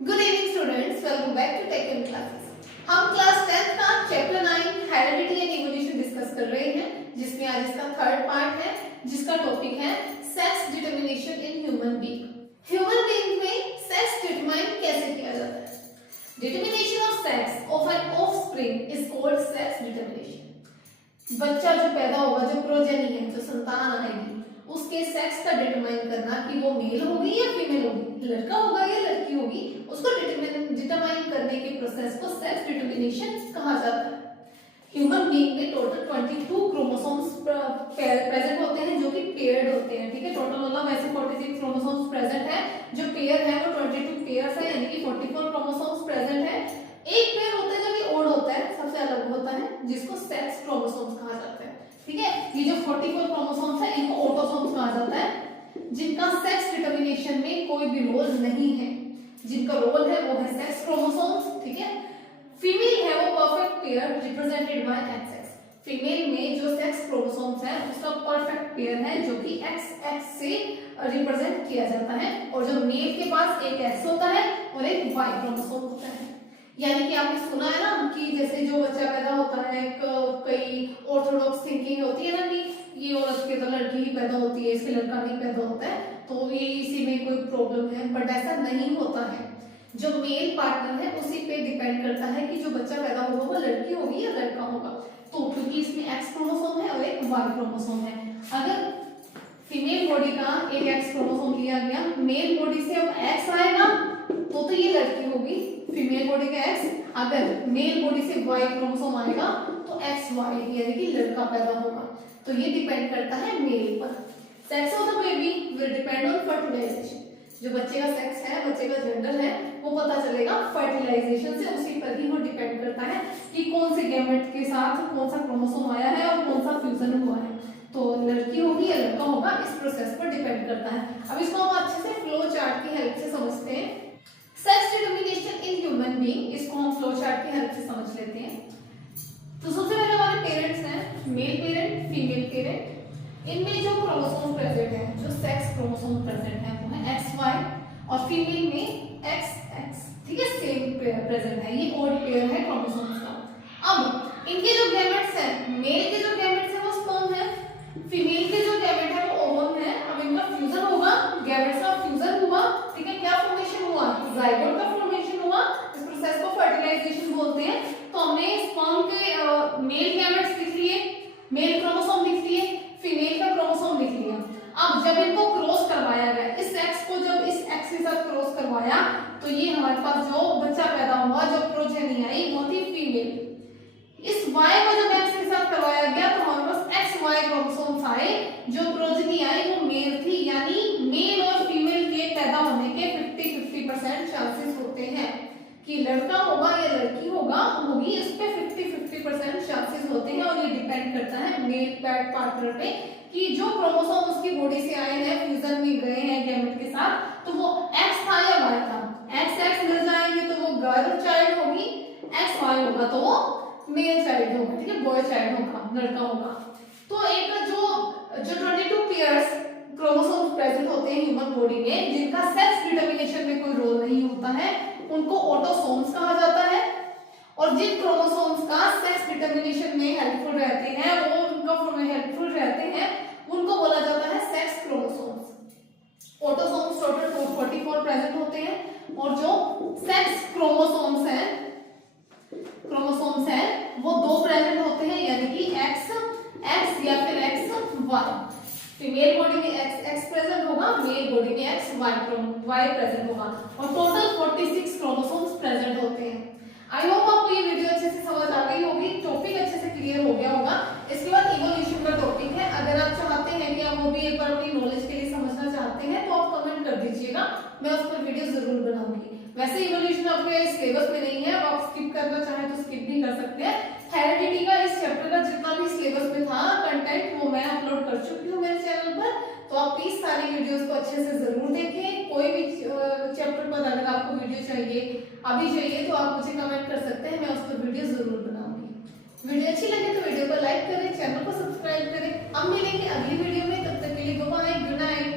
Good evening students, welcome back to tech in classes. हम class 10th का chapter 9 heredity and evolution discuss कर रहे हैं, जिसमें आज इसका थर्ड पार्ट है, जिसका टॉपिक है sex determination in human being. Human being में सेक्स डिटरमाइन कैसे किया जाता है? Determination of sex of an offspring is called sex determination. बच्चा जो पैदा होगा, जो प्रोजेनी है, जो संतान आएगी, उसके सेक्स का डिटरमाइन करना कि वो मेल होगी या फीमेल होगी, लड़का होगा या लड़की होगी, उसको डिटरमाइन करने के प्रोसेस को सेक्स डिटरमिनेशन कहा जाता है। ह्यूमन बीइंग में टोटल 22 क्रोमोसोम्स प्रेजेंट होते हैं, जो कि पेयर्ड होते हैं। ठीक है, टोटल मतलब वैसे 46 क्रोमोसोम्स प्रेजेंट है, जो पेयर है वो 22 पेयर्स है, यानी कि 44 क्रोमोसोम्स प्रेजेंट है। एक पेयर होता है जो कि ओड होता है, सबसे अलग होता है, जिसको सेक्स क्रोमोसोम्स कहा जाता है। ठीक है, ये जो 44 क्रोमोसोम्स है, इनको ऑटोसोम्स कहा जाता है, जिनका सेक्स डिटरमिनेशन में कोई भी रोल नहीं है। जिनका रोल है वो है सेक्स क्रोमोसोम्स। ठीक है, फीमेल है वो perfect pair represented by XX। Female में जो सेक्स क्रोमोसोम्स है उसका परफेक्ट पेयर है, जो कि XX से रिप्रेजेंट किया जाता है। और जो मेल के पास एक X होता है और एक Y क्रोमोसोम होता है। यानी कि आपने सुना है ना कि जैसे जो बच्चा पैदा होता है, कई ऑर्थोडॉक्स थिंकिंग होती है ना कि ये औरत के तो लड़की ही पैदा होती है, इसके लड़का नहीं पैदा होता है, तो ये इसी में कोई प्रॉब्लम है। बट ऐसा नहीं होता है। जो मेल पार्टनर है उसी पे डिपेंड करता है कि जो बच्चा पैदा होगा वो लड़की होगी या लड़का होगा। तो क्योंकि इसमें X क्रोमोसोम है और एक Y क्रोमोसोम है, अगर फीमेल बॉडी का एक X क्रोमोसोम लिया गया, मेल बॉडी से अब X आएगा तो ये लड़की होगी, फीमेल बॉडी का X। अगर मेल बॉडी से Y क्रोमोसोम आएगा तो XY यानी कि लड़का पैदा होगा। तो ये डिपेंड करता है मेल पर। Sex of the baby will depend on fertilization. जो बच्चे का सेक्स है, बच्चे का जेंडर है, वो पता चलेगा फर्टिलाइजेशन से। उसी पर ही वो डिपेंड करता है कि कौन से गैमेट के साथ कौन सा क्रोमोसोम आया है और कौन सा फ्यूजन हुआ है। तो लड़की होगी या लड़का होगा, इस प्रोसेस पर डिपेंड करता है। अब इसको हम अच्छे से फ्लो चार्ट की हेल्प से समझते हैं। Sex determination in human being, इसको हम फ्लो चार्ट की हेल्प से समझ लेते हैं। तो सबसे पहले हमारे पेरेंट्स हैं, मेल पेरेंट, फीमेल पेरेंट। इनमें जो क्रोमोसोम प्रेजेंट है, जो सेक्स क्रोमोसोम प्रेजेंट है, वो है XY, और फीमेल में XX। ठीक है, सेम पेयर प्रेजेंट है, ये ओड पेयर है क्रोमोसोम्स का। अब इनके जो गैमेट्स हैं, मेल के जो गैमेट्स हैं वो स्पर्म है, फीमेल के जो गैमेट है वो ओवम है। अब इनका फ्यूजन होगा, गैमेट्स का फ्यूजन हुआ। ठीक है, क्या फॉर्मेशन हुआ? जाइगोट का फॉर्मेशन हुआ। इस प्रोसेस को फर्टिलाइजेशन बोलते हैं। तो हमने स्पर्म के मेल गैमेट्स लिख लिए, मेल क्रोमोसोम लिख लिए, फीमेल का क्रोमोसोम लिख लिया। अब जब इनको क्रॉस करवाया गया, इस एक्स को जब इस एक्स के साथ क्रॉस करवाया, तो ये हमारे पास जो बच्चा पैदा हुआ, जो प्रोजेनी आई, वो थी फीमेल। इस Y को जब X के साथ करवाया गया तो हमारे पास XY क्रोमोसोम्स आए, जो प्रोजेनी आई वो मेल थी। यानी मेल और फीमेल के पैदा होने के 50-50% चांसेस होते हैं कि लड़का होगा या लड़की होगी। इस पे 50-50% चांसेस होते हैं, और ये डिपेंड करता है मेल पार्टनर पे कि जो क्रोमोसोम उसकी बॉडी से आए हैं, फ्यूजन में गए हैं गैमेट के साथ, तो वो X था या Y था। XX मिल जाएंगे तो वो गर्ल चाइल्ड होगी, XY होगा तो वो मेल चाइल्ड होगा। ठीक है, बॉय चाइल्ड होगा, लड़का होगा। तो एक जो 22 पेयर्स क्रोमोसोम्स प्रेजेंट होते हैं ह्यूमन बॉडी में, जिनका सेक्स डिटरमिनेशन में कोई रोल नहीं होता है, उनको ऑटोसोम्स कहा जाता है। और जिन क्रोमोसोम्स का सेक्स डिटरमिनेशन में हेल्पफुल रहते हैं, वो उनका हेल्पफुल रहते हैं, उनको बोला जाता है sex chromosomes. Autosomes total 44 present होते हैं, और जो सेक्स क्रोमोसोम्स हैं वो 2 प्रेजेंट होते हैं, यानी कि X या फिर XY। फीमेल बॉडी में XX प्रेजेंट होगा, मेल बॉडी में XY प्रेजेंट होगा, और टोटल 46 क्रोमोसोम्स प्रेजेंट होते हैं। आई होप आपको ये वीडियो अच्छे से समझ आ गई होगी, टॉपिक अच्छे से क्लियर हो गया होगा। इसके बाद इवोल्यूशन का टॉपिक है। अगर आप चाहते हैं कि आप वो भी एक बार अपनी नॉलेज के लिए समझना चाहते हैं, तो आप कमेंट कर दीजिएगा, मैं उस पर वीडियो जरूर बनाऊंगी। वैसे इवोल्यूशन आपके सिलेबस में नहीं है, आप स्किप करना चाहें तो स्किप भी कर सकते हैं। हेरिडिटी का इस चैप्टर का जितना भी सिलेबस में था कंटेंट, वो मैं अपलोड कर चुकी हूँ मेरे चैनल पर, तो आप प्लीज सारी वीडियोस को अच्छे से जरूर देखें। कोई भी चैप्टर पर अगर आपको वीडियो चाहिए, अभी चाहिए, तो आप मुझे कमेंट कर सकते हैं, मैं उस पर वीडियो जरूर बनाऊंगी। वीडियो अच्छी लगे तो वीडियो को लाइक करें, चैनल को सब्सक्राइब करें। हम मिलेंगे अगली वीडियो में, तब तक के लिए बाय, गुड नाइट।